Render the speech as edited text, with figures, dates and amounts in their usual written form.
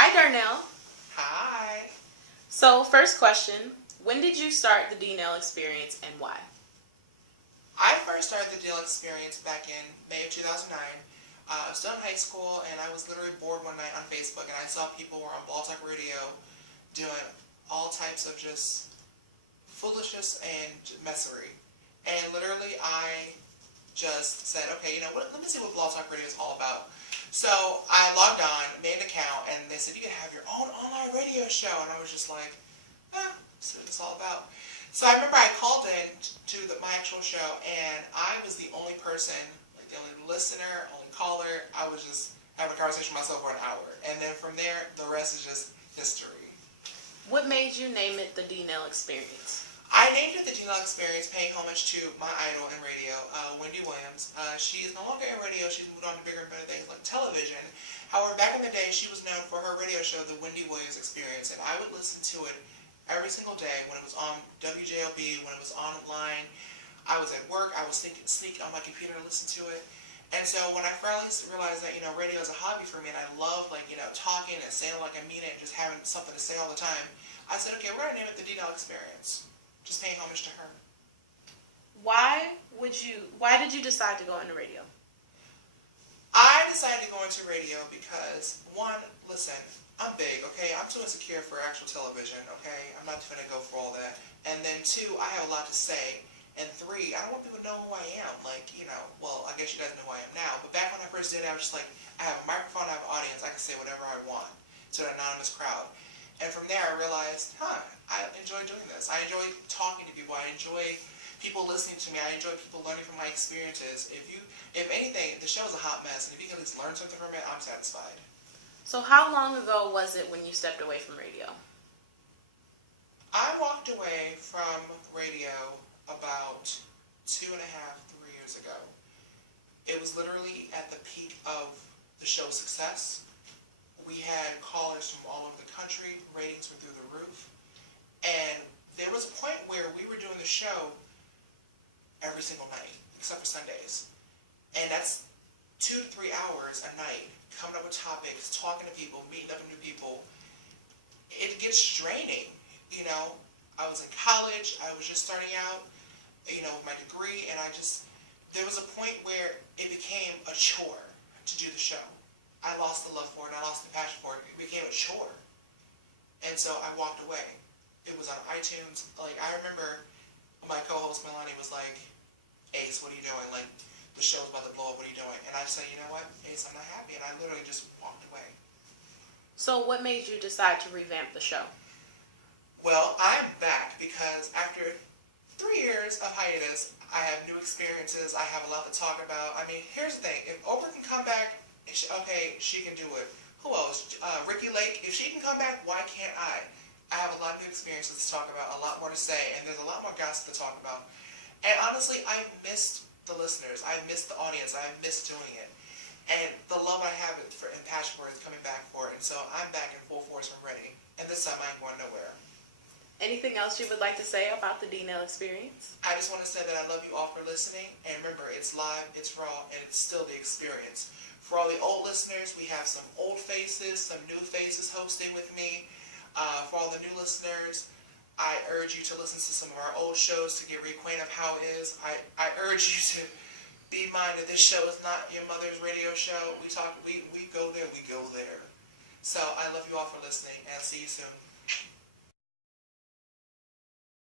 Hi, Darnell. Hi. So, first question, when did you start the D-Nell experience and why? I first started the DNell experience back in May of 2009. I was still in high school, and I was literally bored one night on Facebook, and I saw people were on Blog Talk Radio doing all types of just foolishness and messery. And literally, I just said, okay, you know what? Let me see what Blog Talk Radio is all about. So I logged on, made an account, and they said you can have your own online radio show, and I was just like, that's what it's all about. So I remember I called in to my actual show, and I was the only person, like the only listener, only caller. I was just having a conversation with myself for an hour, and then from there, the rest is just history. What made you name it the D-Nell experience? I named it the D-Nell Experience, paying homage to my idol in radio, D Williams. She is no longer in radio. She's moved on to bigger and better things like television. However, back in the day, she was known for her radio show, the D Williams Experience, and I would listen to it every single day when it was on WJLB, when it was online. I was at work. I was sneaking on my computer to listen to it. And so when I finally realized that, radio is a hobby for me, and I love, talking and saying it like I mean it, and just having something to say all the time, I said, okay, we're going to name it the D-Nell Experience. Just paying homage to her. Why did you decide to go into radio? I decided to go into radio because, one, listen, I'm big, okay? I'm too insecure for actual television, okay? I'm not going to go for all that. And then two, I have a lot to say. And three, I don't want people to know who I am. Well, I guess you guys know who I am now. But back when I first did it, I was just like, I have a microphone, I have an audience, I can say whatever I want to an anonymous crowd. And from there, I realized, I enjoy doing this. I enjoy talking to people. I enjoy people listening to me. I enjoy people learning from my experiences. If anything, the show is a hot mess, and if you can at least learn something from it, I'm satisfied. So how long ago was it when you stepped away from radio? I walked away from radio about 2.5, 3 years ago. It was literally at the peak of the show's success. We had callers from all over the country. Ratings were through the roof. And there was a point where we were doing the show every single night, except for Sundays. And that's 2 to 3 hours a night, coming up with topics, talking to people, meeting up with new people. It gets draining, I was in college, I was just starting out, with my degree, and there was a point where it became a chore to do the show. I lost the love for it, I lost the passion for it. It became a chore. And so I walked away. It was on iTunes. I remember my co-host Melanie was like, Ace, what are you doing? The show's about to blow up, what are you doing? And I said, you know what, Ace, I'm not happy. And I literally just walked away. So what made you decide to revamp the show? Well, I'm back because after 3 years of hiatus, I have new experiences. I have a lot to talk about. Here's the thing. If Oprah can come back, she can do it. Who else? Ricky Lake, if she can come back, why can't I? I have a lot of new experiences to talk about, a lot more to say, and there's a lot more gossip to talk about. And honestly, I missed the listeners. I missed the audience. I missed doing it. And the love I have and passion for it is coming back for it. And so I'm back in full force and ready. And this time I ain't going nowhere. Anything else you would like to say about the D-Nell experience? I just want to say that I love you all for listening. And remember, it's live, it's raw, and it's still the experience. For all the old listeners, we have some old faces, some new faces hosting with me. For all the new listeners, I urge you to listen to some of our old shows to get reacquainted of how it is. I urge you to be minded. This show is not your mother's radio show. We go there, we go there. So I love you all for listening, and see you soon.